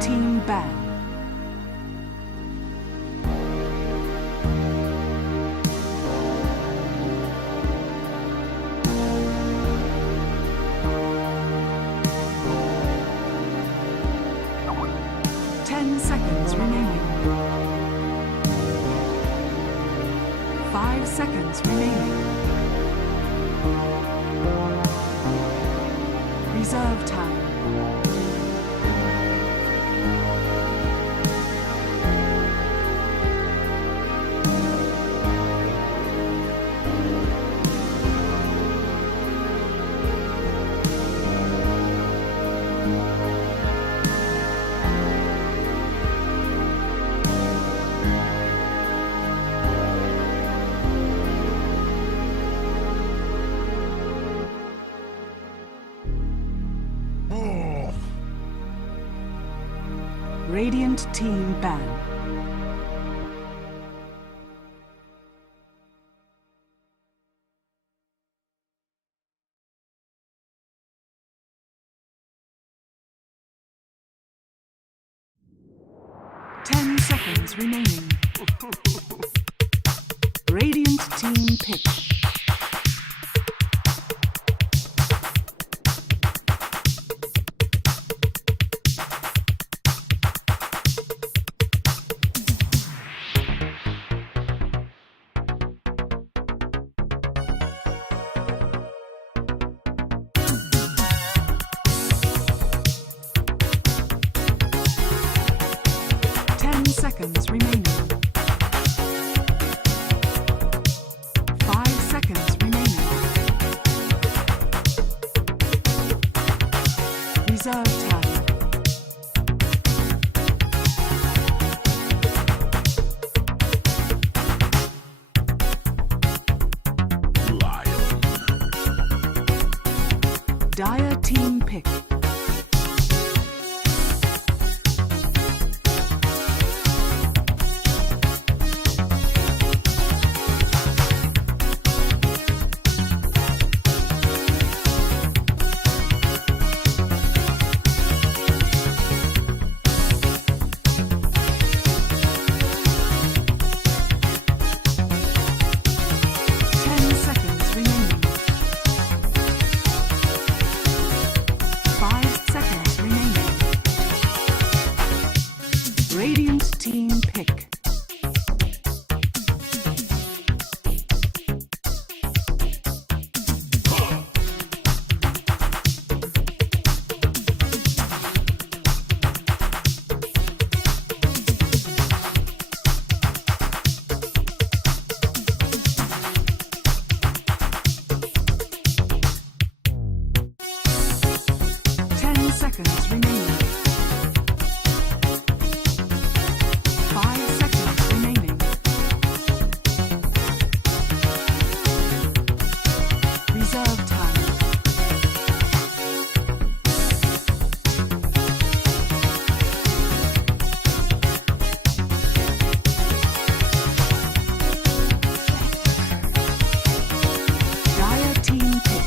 team ban. Seconds remaining. 5 seconds remaining. Reserve time. Radiant team ban. Seconds remaining. Radiant team pick. Seconds remaining. 5 seconds remaining. Reserve time. Lion. Dire team pick. Radiant team pick. 10 seconds remaining. 5 seconds remaining. Reserve time. Dire team pick.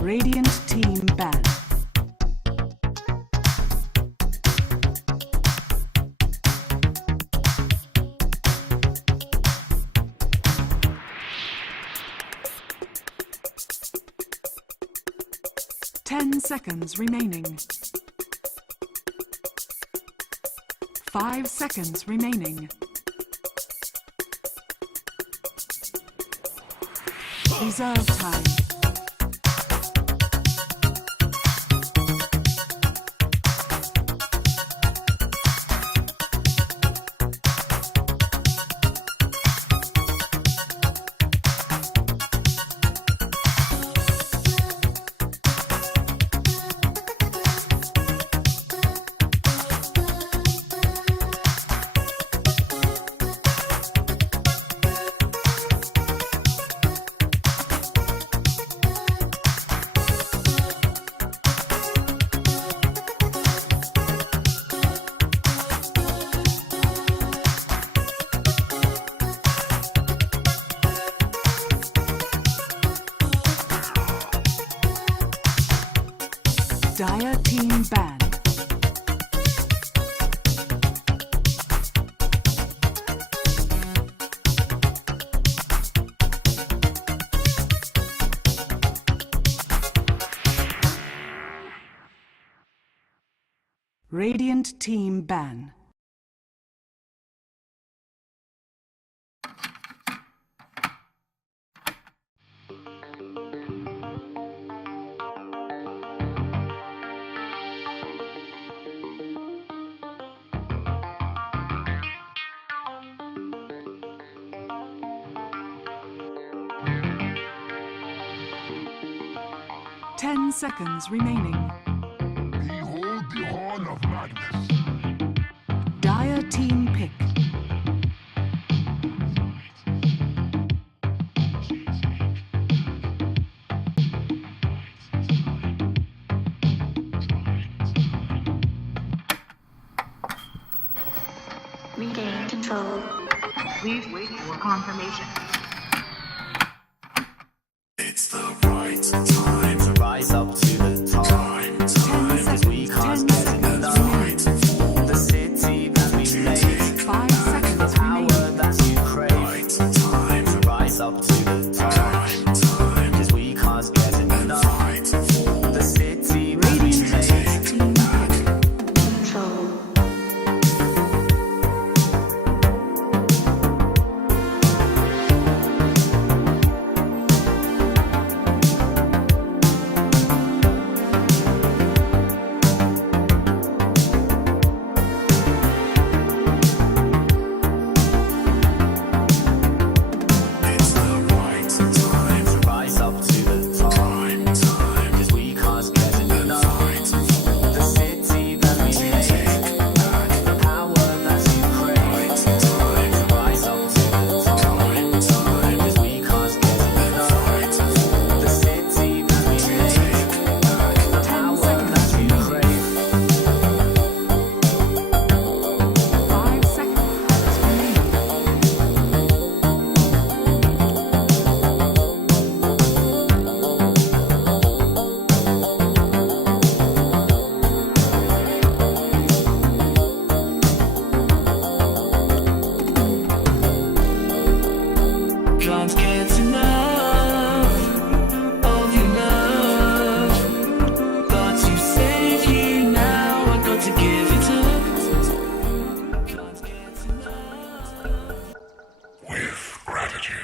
Radiant team ban. 10 seconds remaining. 5 seconds remaining. Reserve time. Dire team banned. Radiant team ban. Ten seconds remaining. Behold the horn of Magnus. Dire team pick. Regain control. Please wait for confirmation. It's the right time to rise up to the top. Time, time, 'Cause we can't get enough. The city that we made, 5 seconds power remaining. that you crave. right time, To rise up to the top. time, time, 'Cause we can't get enough. right. The city that we Radiant made. team pick. Control. It's the right time, To rise up to the top. time, time, 'Cause we can't get enough. The city that we made, the power that you crave. To rise up to the top. 'Cause we can't get enough. The city that we made, the power that you crave. 5 seconds remaining. Can't get enough of your love. Got to save you now. I got to give it up. Can't get enough. with gratitude.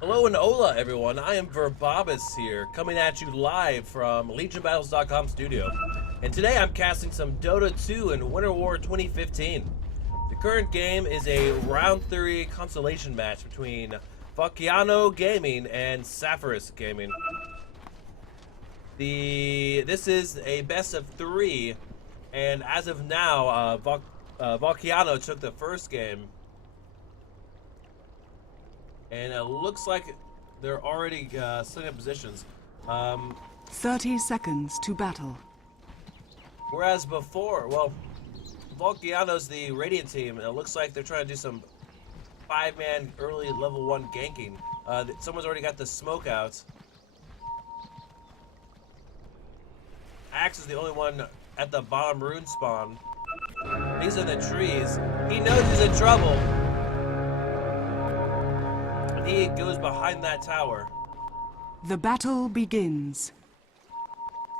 Hello and hola, everyone. I am Verbabus here, coming at you live from LegionBattles.com studio. And today I'm casting some Dota 2 in Winter War 2015. The current game is a round 3 consolation match between Vulcaniano Gaming and Sapphirus Gaming. This is a best of 3, and as of now, Vulcaniano took the first game. And it looks like they're already setting up positions. 30 seconds to battle. Whereas before, well, Vulcaniano's the Radiant team, and it looks like they're trying to do some 5-man early level 1 ganking. Someone's already got the smoke out. Axe is the only one at the bottom rune spawn. He's in the trees. He knows he's in trouble. And he goes behind that tower. The battle begins.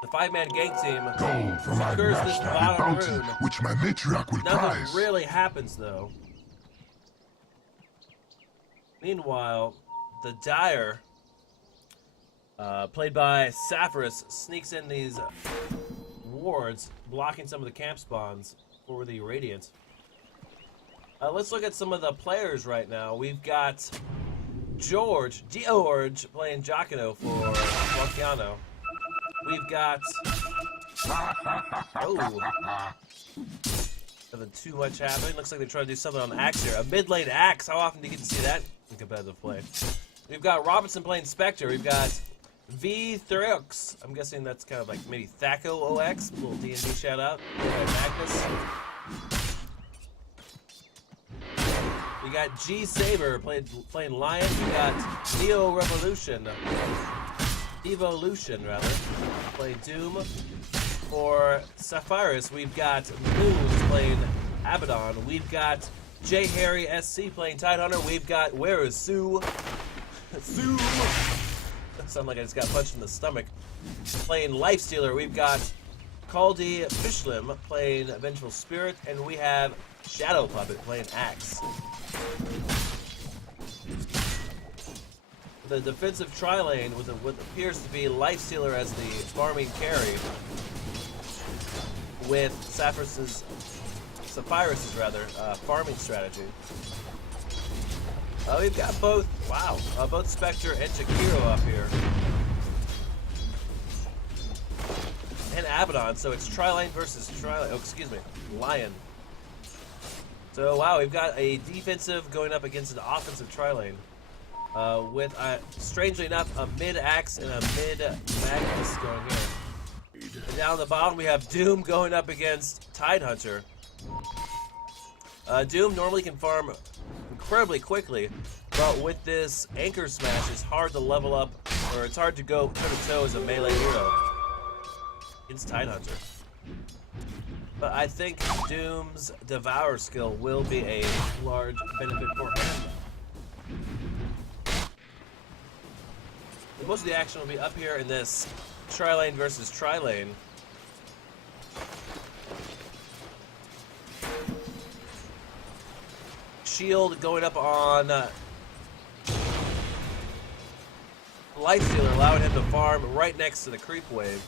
The 5-man gank team Gold for my secures this master bottom bounty, rune. which my matriarch will Nothing prize. really happens though. Meanwhile, the Dire, played by Sapphirus, sneaks in these wards, blocking some of the camp spawns for the Radiant. Let's look at some of the players right now. We've got George playing Giacomo for Vulcaniano. We've got nothing too much happening. Looks like they're trying to do something on the axe here. A mid-lane axe. How often do you get to see that in competitive play? We've got Robinson playing Spectre. We've got V3X. I'm guessing that's kind of like maybe Thaco OX. A little D&D shout out. Magnus. We got G Saber playing Lion. We got Evolution playing Doom. For Sapphirus, we've got Moons playing Abaddon. We've got J Harry SC playing Tidehunter. We've got Where is Sue? Sue. That sounded like I just got punched in the stomach. Playing Lifestealer. We've got Caldy Fishlim playing Vengeful Spirit, and we have Shadow Puppet playing Axe. The defensive tri-lane with what appears to be Lifestealer as the farming carry, with Sapphirus's farming strategy. We've got both Spectre and Shakiro up here. And Abaddon, so it's tri-lane versus Lion. So wow, we've got a defensive going up against an offensive tri-lane. With, strangely enough, a mid-axe and a mid-magnus going here. And down the bottom, we have Doom going up against Tidehunter. Doom normally can farm incredibly quickly, but with this Anchor Smash, it's hard to level up, or it's hard to go toe-to-toe as a melee hero against Tidehunter. But I think Doom's Devour skill will be a large benefit for him. Most of the action will be up here in this tri-lane versus tri-lane. Shield going up on Lifestealer, allowing him to farm right next to the creep wave.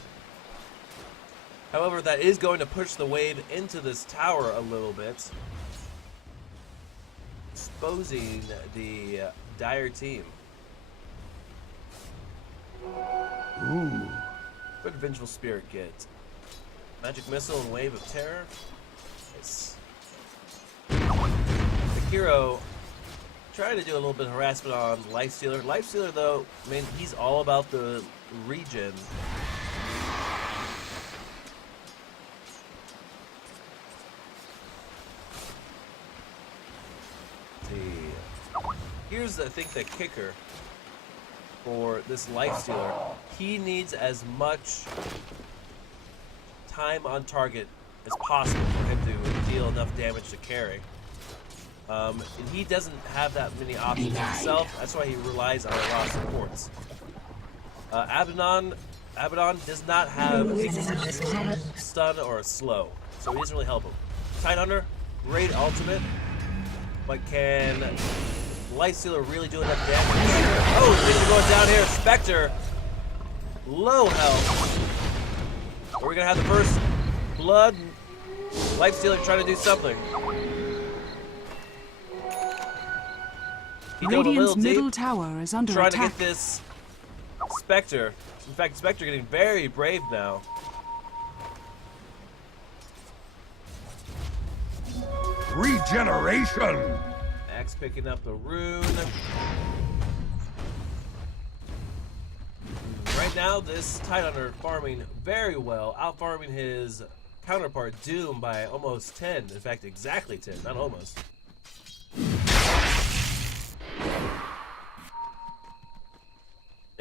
However, that is going to push the wave into this tower a little bit, exposing the Dire team. Ooh. What did Vengeful Spirit get? Magic Missile and Wave of Terror? Nice. The hero trying to do a little bit of harassment on Lifestealer. Lifestealer, though, I mean, he's all about the regen. Here's, I think, the kicker for this Lifestealer. He needs as much time on target as possible for him to deal enough damage to carry. And he doesn't have that many options himself. That's why he relies on a lot of supports. Abaddon does not have a stun or a slow, so he doesn't really help him. Tidehunter, great ultimate, but can Lifestealer really do enough damage? Oh, things are going down here. Spectre, low health. We're gonna have the first blood. Lifestealer trying to do something. He dove a little Radiant's middle deep, tower is under trying attack. to get this Spectre. In fact, Spectre getting very brave now. Regeneration! Axe picking up the rune. Right now, this Tidehunter farming very well, out-farming his counterpart Doom by almost 10. In fact, exactly 10, not almost.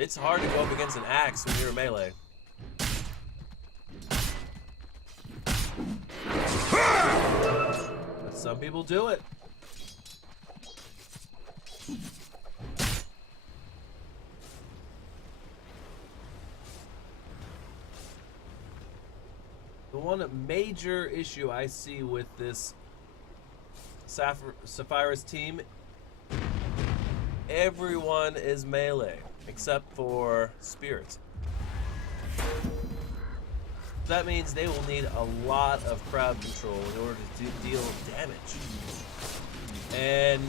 It's hard to go up against an axe when you're a melee. But some people do it. The one major issue I see with this Sapphirus team, everyone is melee except for Spirit. That means they will need a lot of crowd control in order to deal damage. And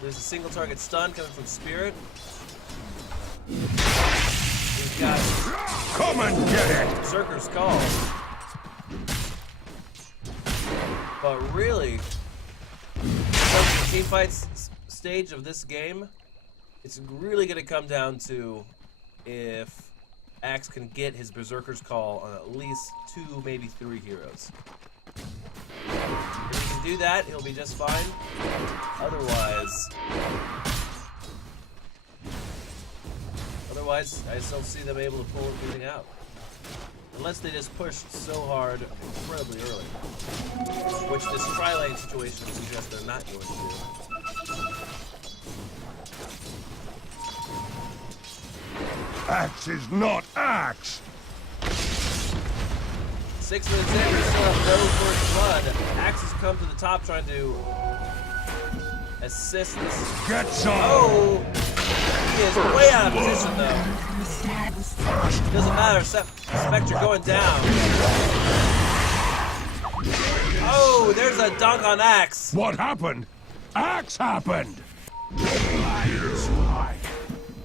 there's a single target stun coming from Spirit. He's got Come and get it! Berserker's Call. But really, the team fights stage of this game, it's really going to come down to if Axe can get his Berserker's Call on at least 2, maybe 3 heroes. If he can do that, he'll be just fine. Otherwise, I still see them able to pull everything out. Unless they just push so hard incredibly early. Which this tri-lane situation suggests they're not going to do. Axe is not axe! 6 minutes in, we still have no first blood. Axe has come to the top trying to assist this. Get some! Oh! He is way out of position though. Doesn't matter, Spectre going down. Oh, there's a dunk on Axe. What happened? Axe happened!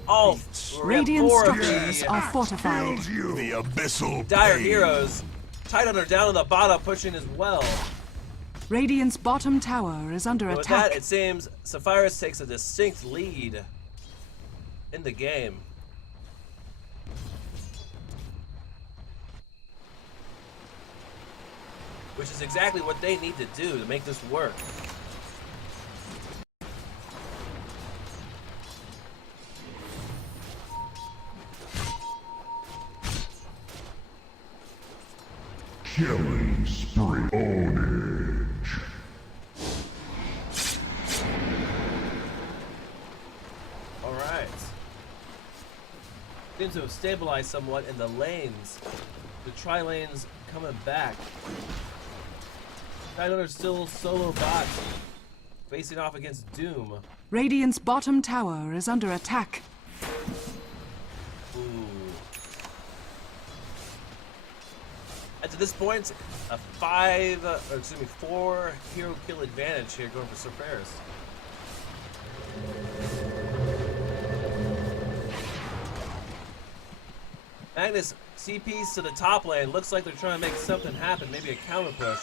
All Radiant 4 of structures the are fortified. Kills you. The abyssal dire pain. heroes. Tidehunter down on the bottom, pushing as well. Radiant's bottom tower is under But with that, attack. it seems Sapphirus takes a distinct lead in the game. Which is exactly what they need to do to make this work. Killing spree. Ownage. Alright. Seems to have stabilized somewhat in the lanes. The tri-lanes coming back. Tidehunter's still solo bot, facing off against Doom. Radiant's bottom tower is under attack. Ooh. And to this point, a 4 hero kill advantage here going for Sapphirus. Magnus CPs to the top lane. Looks like they're trying to make something happen. Maybe a counter push.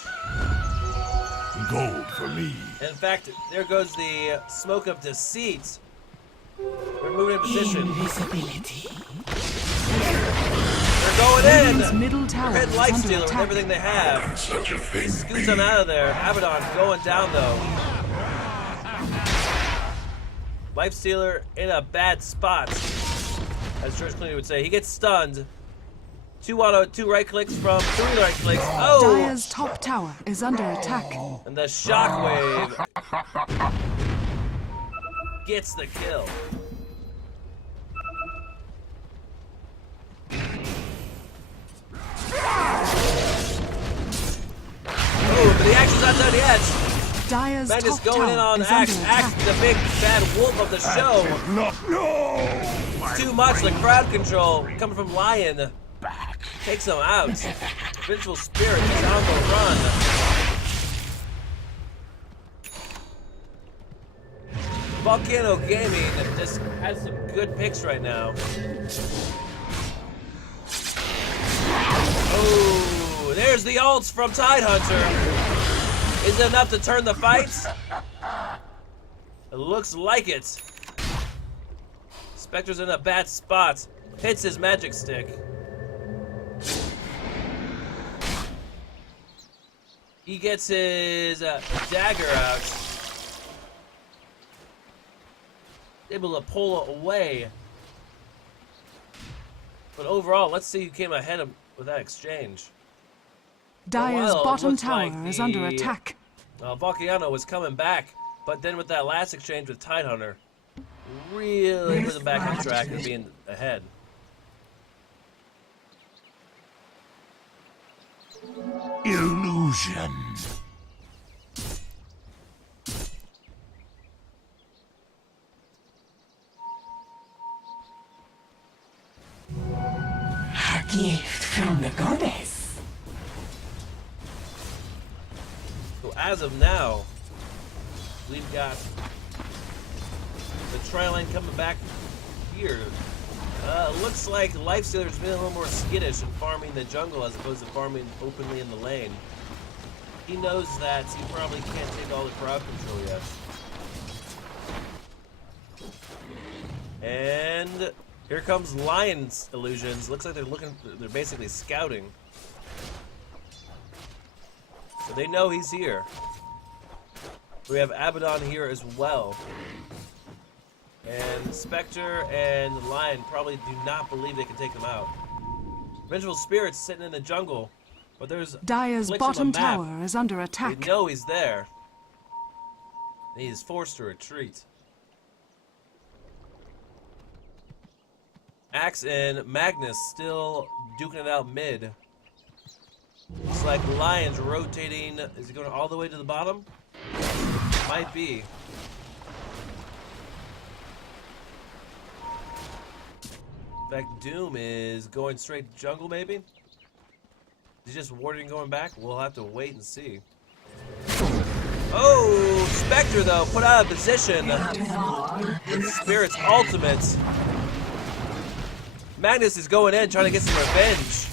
Gold for me. In fact, there goes the smoke of deceit. They're moving in position. They're going Radiant's in. middle tower They're is hitting under Lifestealer with attack. everything they have. Such a thing. Scoots them out of there. Abaddon going down though. Lifestealer in a bad spot, as George Clooney would say. He gets stunned. 2 right clicks from 3 right clicks. Oh! Dire's top tower is under attack. And the shockwave gets the kill. Oh, but the action's not done yet. Dire's Magnus top going in tower on is Axe. under Axe, attack. the big bad wolf of the show. No. No. Too much. The crowd control coming from Lion takes him out. Vengeful Spirit is on the run. Vulcano Gaming just has some good picks right now. Oh, there's the ults from Tidehunter. Is it enough to turn the fight? It looks like it. Spectre's in a bad spot. Hits his magic stick. He gets his dagger out. Able to pull away. But overall, let's see who came ahead of, with that exchange. Dire's Well, it bottom looks tower like is under the- attack. Vulcaniano was coming back, but then with that last exchange with Tidehunter, really put them back on track and being ahead. Illusion. A gift from the goddess. So as of now, we've got the tri lane coming back here. Looks like Lifestealer's been a little more skittish in farming the jungle as opposed to farming openly in the lane. He knows that he probably can't take all the crowd control yet. And here comes Lion's Illusions. Looks like they're basically scouting. So they know he's here. We have Abaddon here as well. And Spectre and Lion probably do not believe they can take him out. Vengeful Spirit's sitting in the jungle, but there's Dire's glitch on bottom the map. tower is under They attack. know he's there. And he is forced to retreat. Axe and Magnus still duking it out mid. Looks like Lion's rotating. Is he going all the way to the bottom? Might be. In fact, Doom is going straight to jungle, maybe? Is he just warding going back? We'll have to wait and see. Oh, Spectre, though, put out of position. With Spirit's ultimate. Magnus is going in, trying to get some revenge.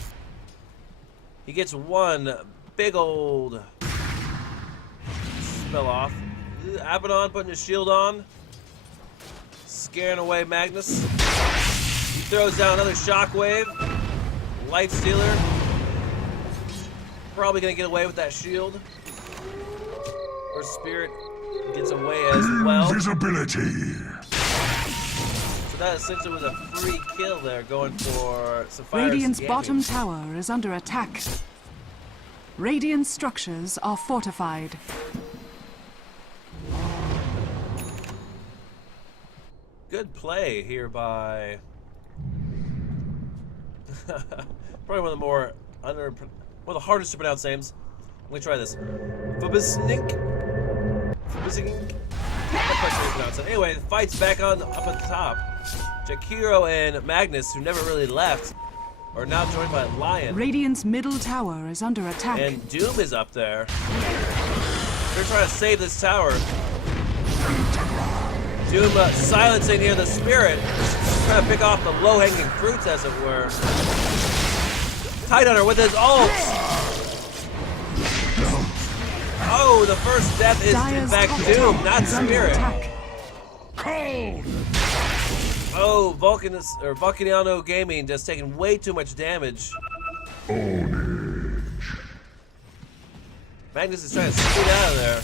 He gets one big old spell off. Abaddon putting his shield on. Scaring away Magnus. He throws down another shockwave. Lifestealer. Probably gonna get away with that shield. Or Spirit gets away as well. Invisibility. So that essentially was a free kill there, going for Sapphirus. Radiant's Gaming. bottom tower is under attack. Radiant structures are fortified. Good play here by probably one of the more one of the hardest to pronounce names. I'm gonna try this. Fubisnink. I'm not quite sure how to pronounce it. Anyway, the fight's back on up at the top. Jakiro and Magnus, who never really left, are now joined by Lion. Radiant's middle tower is under attack. And Doom is up there. They're trying to save this tower. Doom silencing here the Spirit. Trying to pick off the low-hanging fruits, as it were. Tidehunter with his ult. Oh, the first death is in Dire's fact top Doom, tower not is under Spirit. attack. Cold. Oh, Vulcaniano Gaming just taking way too much damage. Magnus is trying to scoot out of there.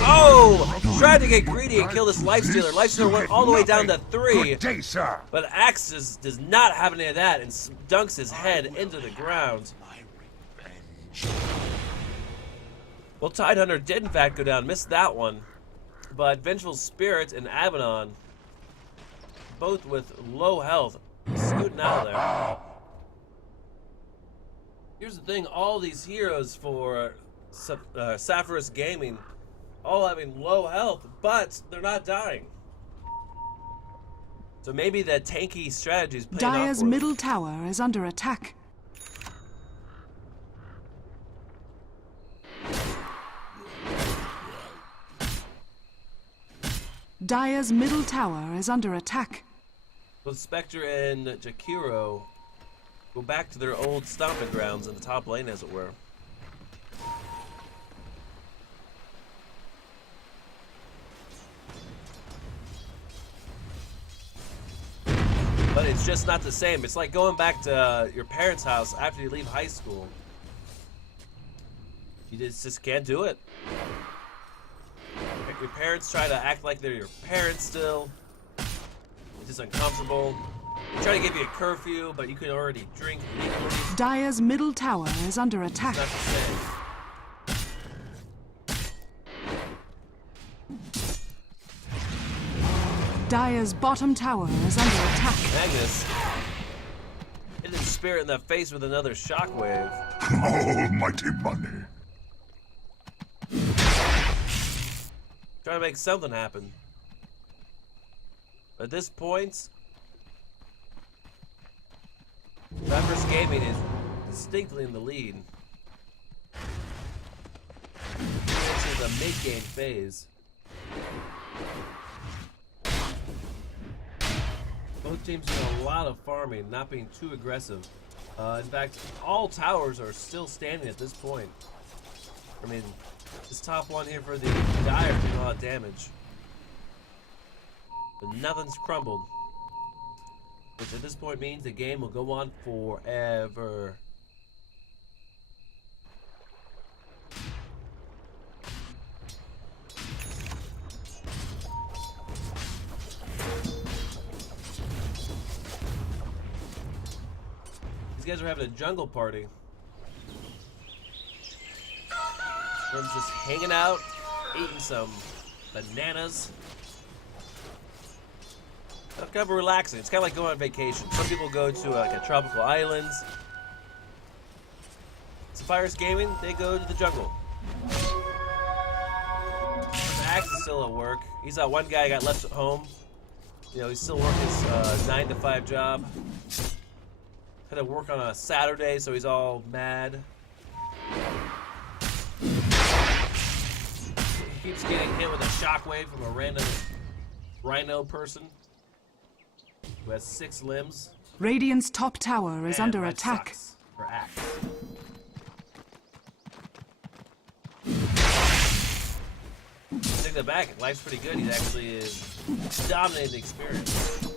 Oh! Tried to get greedy and kill this Lifestealer. Lifestealer went all the way down to 3. Good day, sir. But Axe does not have any of that and dunks his head into the ground. Well, Tidehunter did in fact go down, missed that one. But Vengeful Spirit and Abaddon, both with low health, scooting out of there. Here's the thing, all these heroes for Sapphirus Gaming, all having low health, but they're not dying. So maybe that tanky strategy is paying off Dire's for them. middle tower is under attack. Dire's middle tower is under attack. Both Spectre and Jakiro go back to their old stomping grounds in the top lane, as it were. But it's just not the same. It's like going back to your parents' house after you leave high school. You just can't do it. Your parents try to act like they're your parents still. It's just uncomfortable. Try to give you a curfew, but you can already drink legally. Dire's middle tower is under attack. Not the same. Dire's bottom tower is under attack. Magnus hit his spirit in the face with another shockwave. Almighty money. Trying to make something happen. At this point, Sapphirus Gaming is distinctly in the lead. Into the mid-game phase. Both teams doing a lot of farming, not being too aggressive. In fact, all towers are still standing at this point. I mean, this top one here for the Dire doing a lot of damage. But nothing's crumbled. Which at this point means the game will go on forever. These guys are having a jungle party. Everyone's just hanging out, eating some bananas. It's kind of relaxing. It's kind of like going on vacation. Some people go to like a tropical islands. Sapphirus Gaming, they go to the jungle. Max is still at work. He's that one guy got left at home. You know, he's still working his 9-to-5 job. Had to work on a Saturday, so he's all mad. He keeps getting hit with a shockwave from a random rhino person who has 6 limbs. Radiant's top tower is Man, under that attack. sucks for Axe. Take that back. Life's pretty good. He actually is dominating the experience.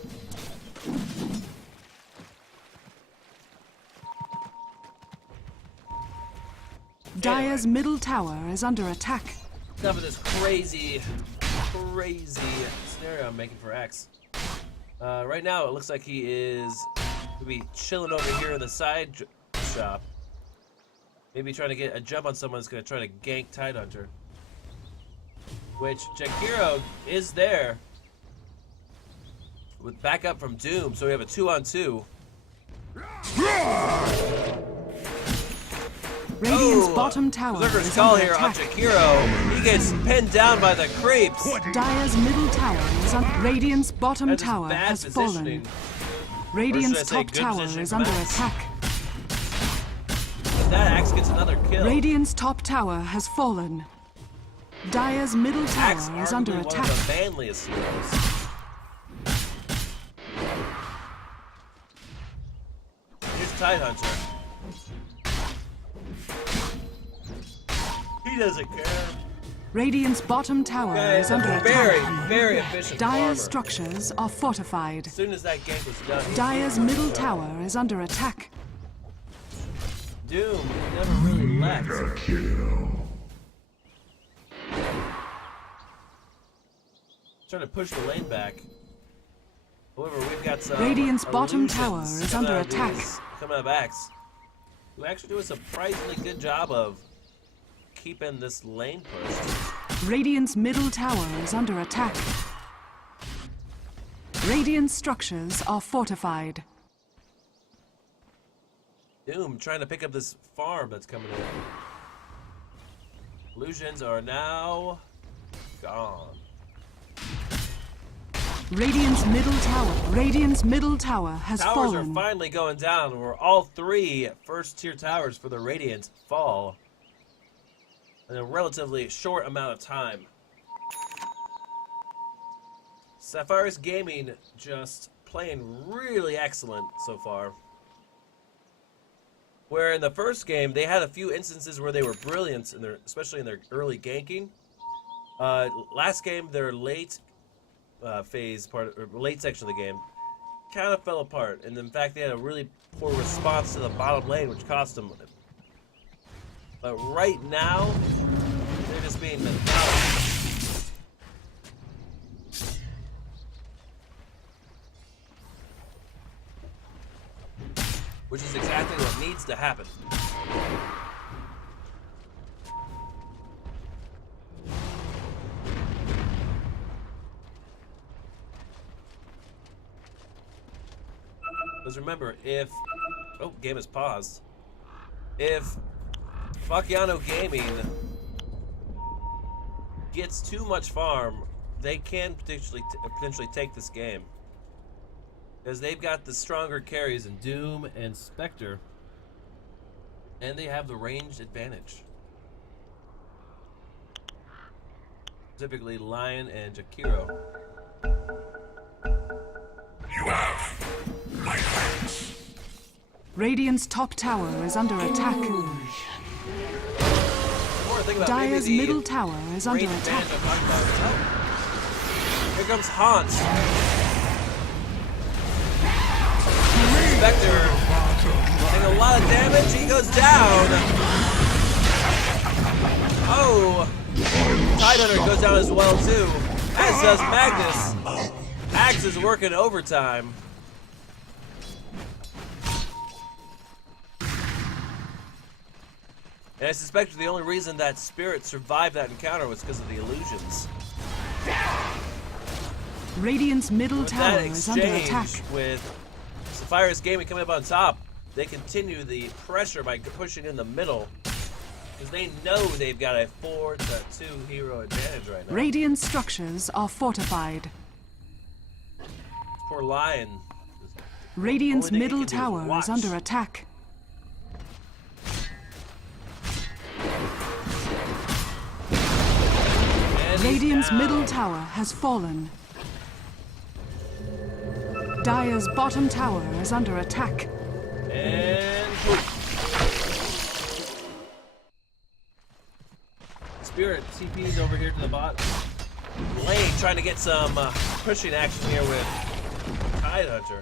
Dire's middle tower is under attack. Enough of this crazy scenario I'm making for X. Right now, it looks like he is gonna be chilling over here in the side shop. Maybe trying to get a jump on someone that's gonna try to gank Tidehunter. Which Jakiro is there with backup from Doom, so we have a 2-on-2. Radiant's bottom tower Berserker's is call under here on attack. Jakiro. He gets pinned down by the creeps. Dire's middle tower is under. Radiant's bottom That is tower bad has positioning. fallen. Radiant's Or should I say top good tower positioning is from under Axe? attack. That Axe gets another kill. Radiant's top tower has fallen. Dire's middle Axe tower is under arguably attack. one of the manliest heroes. Here's Tidehunter. He doesn't care. Radiant's bottom tower Okay, is under very, attack. very efficient farmer. Dire's structures are fortified. As soon as that gank was done, he Dire's middle tower is under attack. Doom never really left. Kill. Trying to push the lane back. However, we've got some Radiant's bottom illusions tower is coming under out of attack. coming out of Axe, who actually do a surprisingly good job of keeping this lane pushed. Radiant's middle tower is under attack. Radiant's structures are fortified. Doom trying to pick up this farm that's coming in. Illusions are now gone. Radiant's middle tower has Towers fallen. are finally going down, where all 3 first-tier towers for the Radiant fall in a relatively short amount of time. Sapphirus Gaming just playing really excellent so far. Where in the first game, they had a few instances where they were brilliant, especially in their early ganking. Last game, their late late section of the game kind of fell apart, and in fact they had a really poor response to the bottom lane, which cost them. But right now they're just being methodical. happened. Because remember, if... Oh, game is paused. If Vulcaniano Gaming gets too much farm, they can potentially take this game. Because they've got the stronger carries in Doom and Spectre. And they have the ranged advantage. Typically Lion and Jakiro. You have my thanks. Radiant's top tower is under attack. The more I think about it, maybe Dire's the middle tower is under ranged attack. advantage I'm talking about is- oh. Here comes Hans. Spectre taking a lot of damage. He goes down. Oh, Tidehunter goes down as well too, as does Magnus. Axe is working overtime. And I suspect the only reason that Spirit survived that encounter was because of the illusions. Radiant's middle With tower that is under attack. exchange with Sapphirus Gaming coming up on top, they continue the pressure by pushing in the middle. Because they know they've got a 4-2 hero advantage right now. Radiant structures are fortified. Poor Lion. Radiant's Only thing he middle can do is tower watch. is under attack. And he's Radiant's down. middle tower has fallen. Dire's bottom tower is under attack. And poof. Spirit TP's over here to the bot. Lane trying to get some pushing action here with Tidehunter.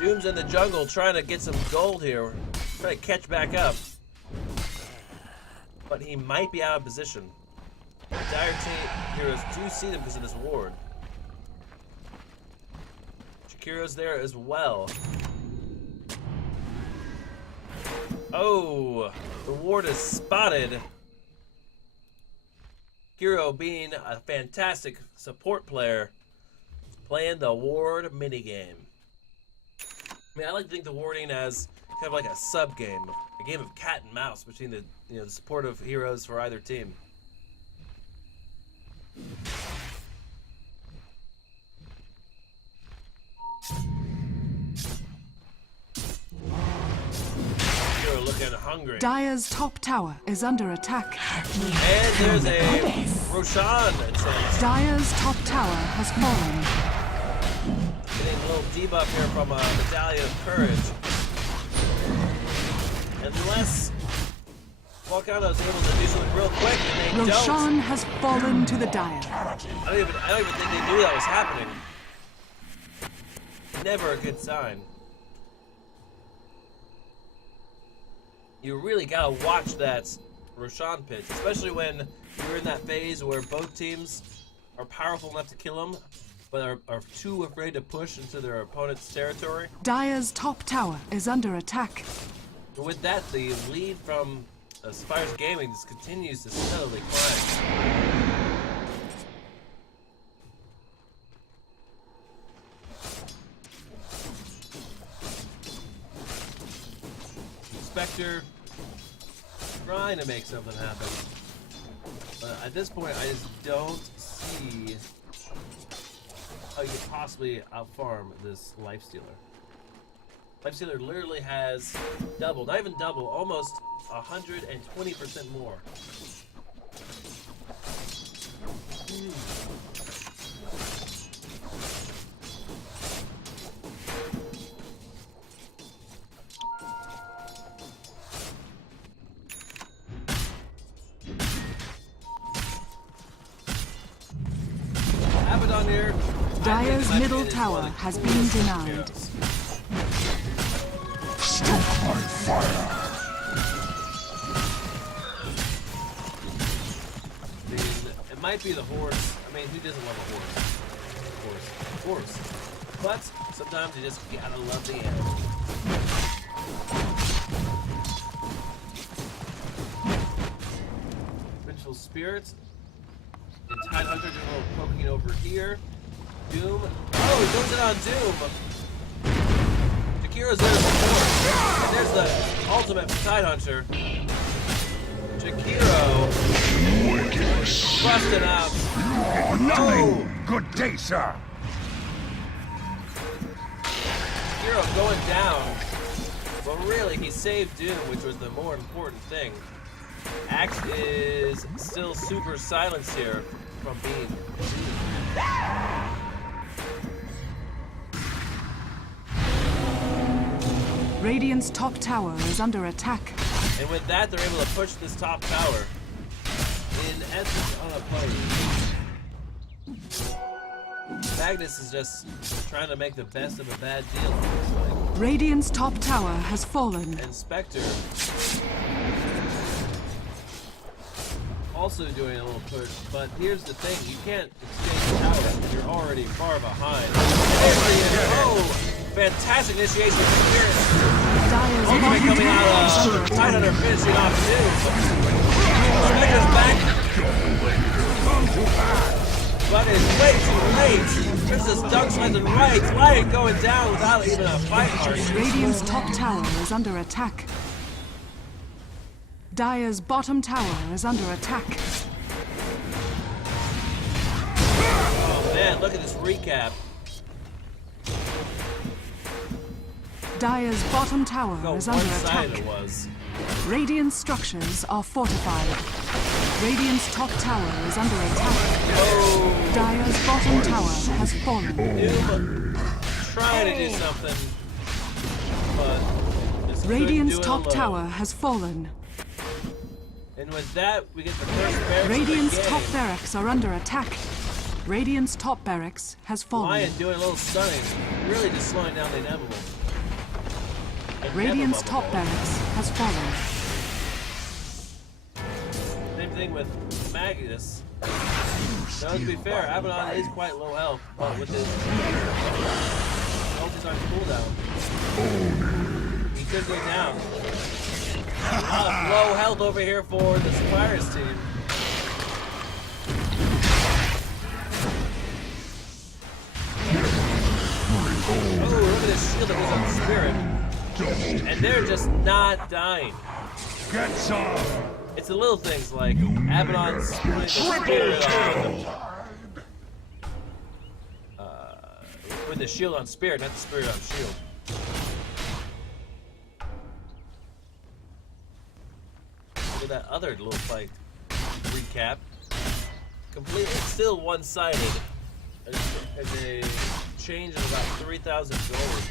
Doom's in the jungle trying to get some gold here. Trying to catch back up. But he might be out of position. The Dire team heroes do see them because of this ward. Shakiro's there as well. Oh, the ward is spotted. Hero being a fantastic support player, playing the ward minigame. I mean, I like to think the warding as kind of like a sub game, a game of cat and mouse between the the supportive heroes for either team. You're looking hungry. Dire's top tower is under attack. And there's a Roshan attempt. Dire's top tower has fallen. Getting a little debuff here from Medallion of Courage. Unless Vulcano is able to do something real quick, and they Roshan has fallen to the Dire. I don't even think they knew that was happening. Never a good sign. You really gotta watch that Roshan pitch, especially when you're in that phase where both teams are powerful enough to kill him, but are too afraid to push into their opponent's territory. Dire's top tower is under attack. But with that, the lead from Sapphirus Gaming just continues to steadily climb. Spectre trying to make something happen. But at this point, I just don't see how you could possibly outfarm this Lifestealer. Lifestealer literally has double, not even double, almost 120% more. Abaddon here. Dire's I think middle Lifestealer is tower one of the has coolest been denied. heroes. Stoke my fire. I mean, it might be the horse. I mean, who doesn't love a horse? Horse. But sometimes you just gotta love the animal. Vengeful Spirits. And Tide Hunter doing a little poking over here. Doom. Oh, he goes in on Doom. Jakiro's there to support. And there's the ultimate for Tide Hunter. Jakiro busting out. Nothing. Good day, sir. Jakiro going down. But really, he saved Doom, which was the more important thing. Axe is still super silenced here from being. Radiant's top tower is under attack. And with that, they're able to push this top tower in essence unopposed. Magnus is just trying to make the best of a bad deal. It looks like. Radiant's top tower has fallen. And Spectre also doing a little push, but here's the thing, you can't exchange towers if you're already far behind. Oh, fantastic initiation of Spirit. Dyer's Ultimate bottom coming out tower of is under Tide attack. Hunter finishing off too. Spectre's back, but it's way too late. Princess dunks left and right, Lion going down without even a fight mark. Radiant's top tower is under attack. Dyer's bottom tower is under attack. Oh man, look at this recap. Dyer's bottom tower Look is how under one-sided attack. it was. Radiant structures are fortified. Radiant's top tower is under attack. Oh, Dyer's bottom tower has fallen. Doom trying to do something, but just couldn't Radiant's do it top alone. tower has fallen. And with that, we get the first barracks Radiant's of the top game. barracks are under attack. Radiant's top barracks has fallen. Lion doing a little stunning, really just slowing down the inevitable. Radiant's top barracks has fallen. Same thing with Magnus. Now, to be fair, Abaddon is quite low health, but with his health is on cooldown. He could go down. A lot of low health over here for the Sapphirus team. Oh, look at this shield that goes on Spirit. And they're just not dying. Get some. It's the little things like Abaddon's putting the Spirit on. With the shield on Spirit, not the Spirit on shield. Look at that other little fight recap. Completely still one-sided. And a change of about 3,000 gold.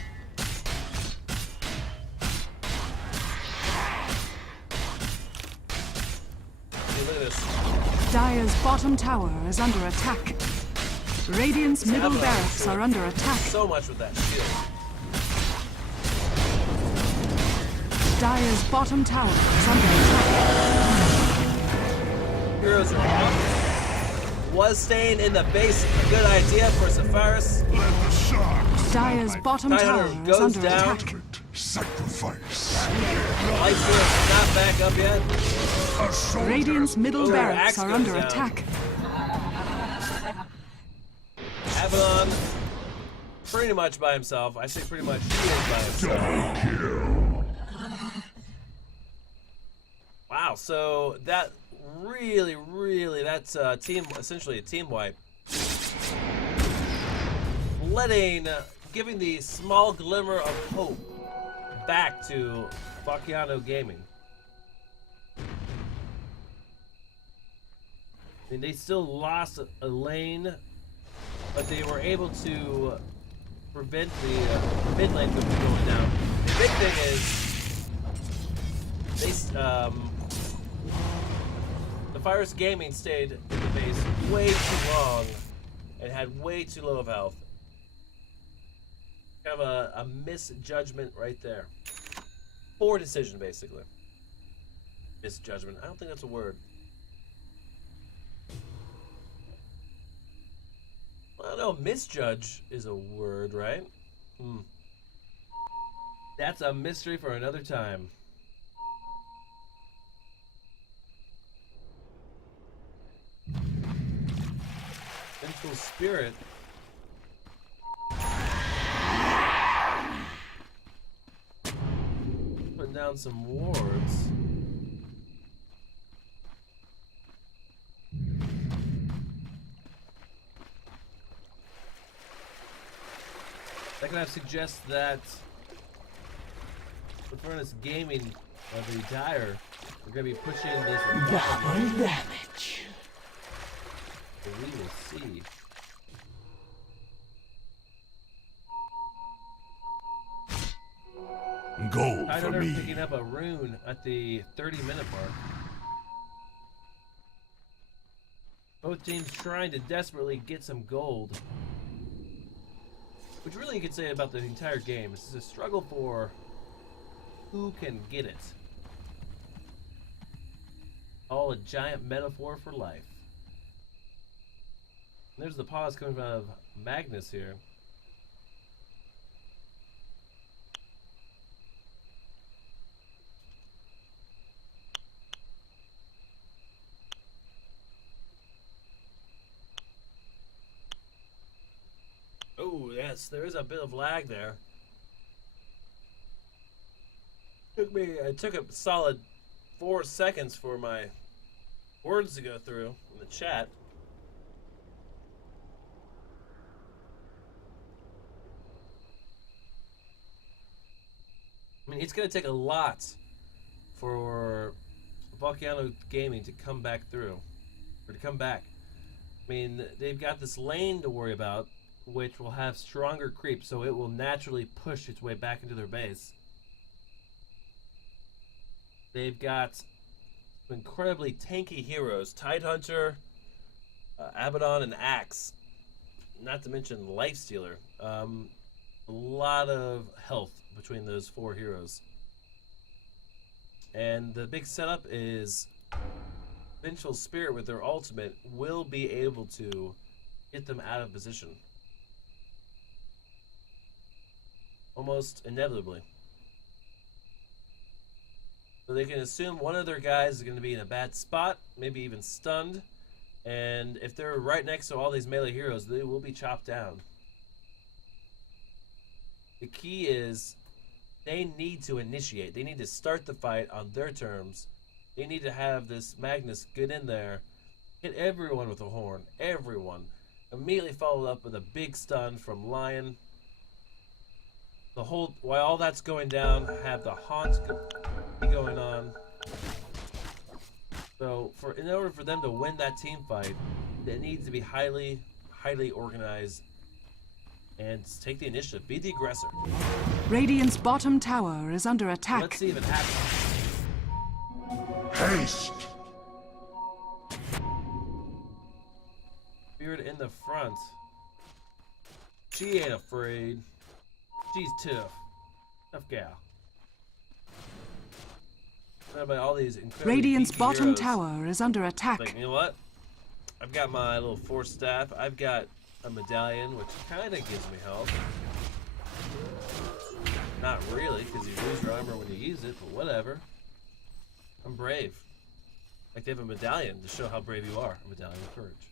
Okay, look at this. Dyer's bottom tower is under attack. Radiant's middle Abaddon barracks doing are under attack. So much with that shield. Dyer's bottom tower is under attack. Heroes are off. Was staying in the base a good idea for Sapphirus? Dyer's bottom Tide tower Hunter is goes under down. attack. Sacrifice. Light Sword's not back up yet. A soldier. Radiant's middle Ooh, barracks axe are goes under down. attack. Abaddon pretty much by himself. I say pretty much he is by himself. Double kill. Wow, so that really, that's essentially a team wipe. Giving the small glimmer of hope back to Vulcaniano Gaming. I mean, they still lost a lane, but they were able to prevent the mid lane from going down. The big thing is, the Sapphirus Gaming stayed in the base way too long and had way too low of health. Kind of a misjudgment right there. Poor decision, basically. Misjudgment. I don't think that's a word. Well, no, misjudge is a word, right? That's a mystery for another time. Vengeful Spirit. Putting down some wards. That kind of suggests that the Furnace Gaming of the Dire, we're going to be pushing this. Double damage. So we will see. Gold for Tidehunter me. picking up a rune at the 30-minute mark. Both teams trying to desperately get some gold. Which really you could say about the entire game. This is a struggle for who can get it. All a giant metaphor for life. And there's the pause coming out of Magnus here. Oh, yes, there is a bit of lag there. It took a solid 4 seconds for my words to go through in the chat. I mean, it's going to take a lot for Vulcaniano Gaming to come back through, or to come back. I mean, they've got this lane to worry about, which will have stronger creep, so it will naturally push its way back into their base. They've got incredibly tanky heroes, Tidehunter, Abaddon, and Axe. Not to mention Lifestealer. A lot of health between those 4 heroes. And the big setup is Vengeful Spirit with their ultimate will be able to get them out of position. Almost inevitably. So they can assume one of their guys is going to be in a bad spot, maybe even stunned, and if they're right next to all these melee heroes, they will be chopped down. The key is they need to initiate. They need to start the fight on their terms. They need to have this Magnus get in there, hit everyone with a horn, everyone. Immediately followed up with a big stun from Lion. While all that's going down, have the haunt going on. So, in order for them to win that team fight, it needs to be highly, highly organized and take the initiative. Be the aggressor. Radiant's bottom tower is under attack. Let's see if it happens. Haste. Spirit in the front. She ain't afraid. She's tough. Tough gal. What about all these incredible Radiant's beefy bottom heroes? tower is under attack. Like, you know what? I've got my little force staff. I've got a medallion, which kind of gives me health. Not really, because you lose your armor when you use it, but whatever. I'm brave. Like they have a medallion to show how brave you are. A medallion of courage.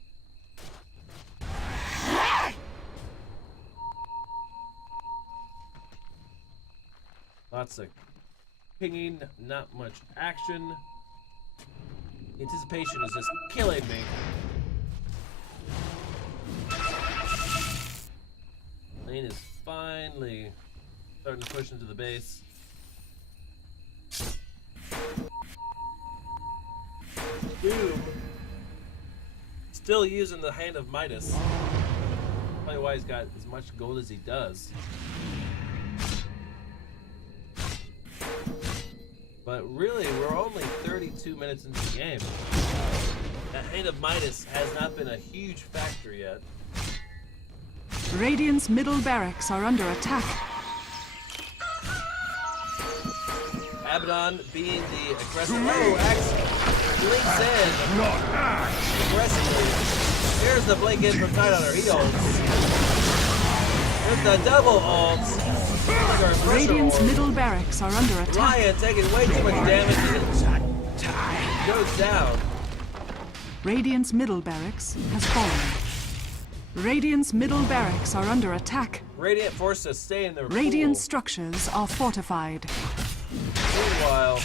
Lots of pinging, not much action. Anticipation is just killing me. Lane is finally starting to push into the base. Doom still using the Hand of Midas. Probably why he's got as much gold as he does. But really, we're only 32 minutes into the game. That Hand of Midas has not been a huge factor yet. Radiant's middle barracks are under attack. Abaddon being the aggressive. Oh, Axe links in Not act. aggressively. Here's the blink in from Tidehunter. He ults. There's the double ult. Under pressure Radiant's orb. middle barracks are under attack. Lion taking way too much damage. It goes down. Radiant's middle barracks has fallen. Radiant's middle barracks are under attack. Radiant forced to stay in their Radiant pool. structures are fortified. Meanwhile,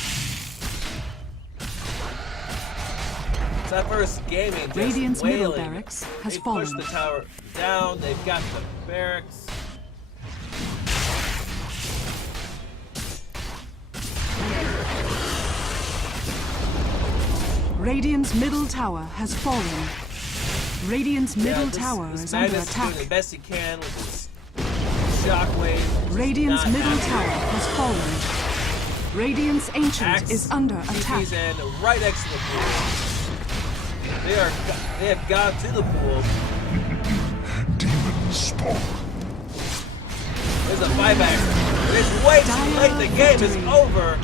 Sapphirus Gaming just Radiant's wailing. middle barracks has They fallen. pushed the tower down. They've got the barracks. Radiant's middle tower has fallen. Radiant's middle this tower Magnus is under is attack. doing the best he can with his shockwave. Radiant's Not middle happening. tower has fallen. Radiant's ancient Axe, is under attack. TP's in right next to the pool. They have gone to the pool. Demon spawn. There's a buyback. It's way too late. The game is over.